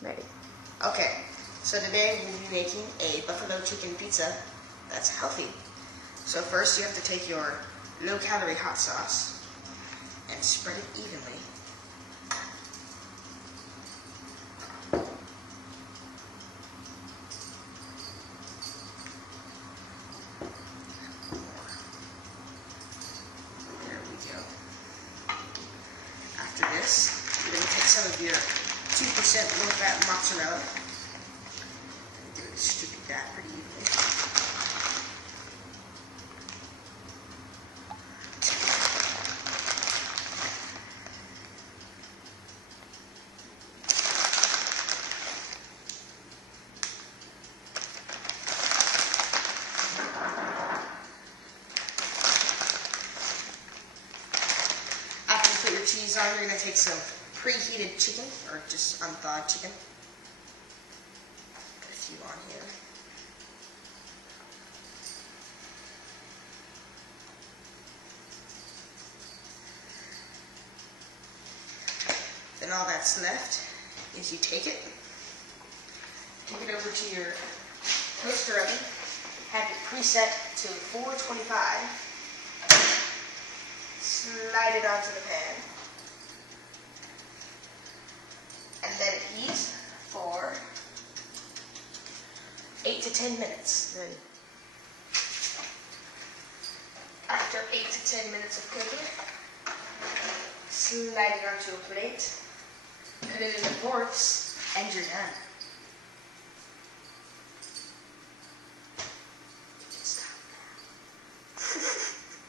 Ready. Okay, so today we'll be making a buffalo chicken pizza that's healthy. So first you have to take your low-calorie hot sauce and spread it evenly. There we go. After this, you're going to take some of your 2% low-fat mozzarella and distribute that pretty evenly. After you put your cheese on, you're going to take some preheated chicken, or just unthawed chicken. Put a few on here. Then all that's left is you take it over to your toaster oven, have it preset to 425, slide it onto the pan, and let it heat for 8 to 10 minutes. Then, after 8 to 10 minutes of cooking, slide it onto a plate, put it in the forks, and you're done.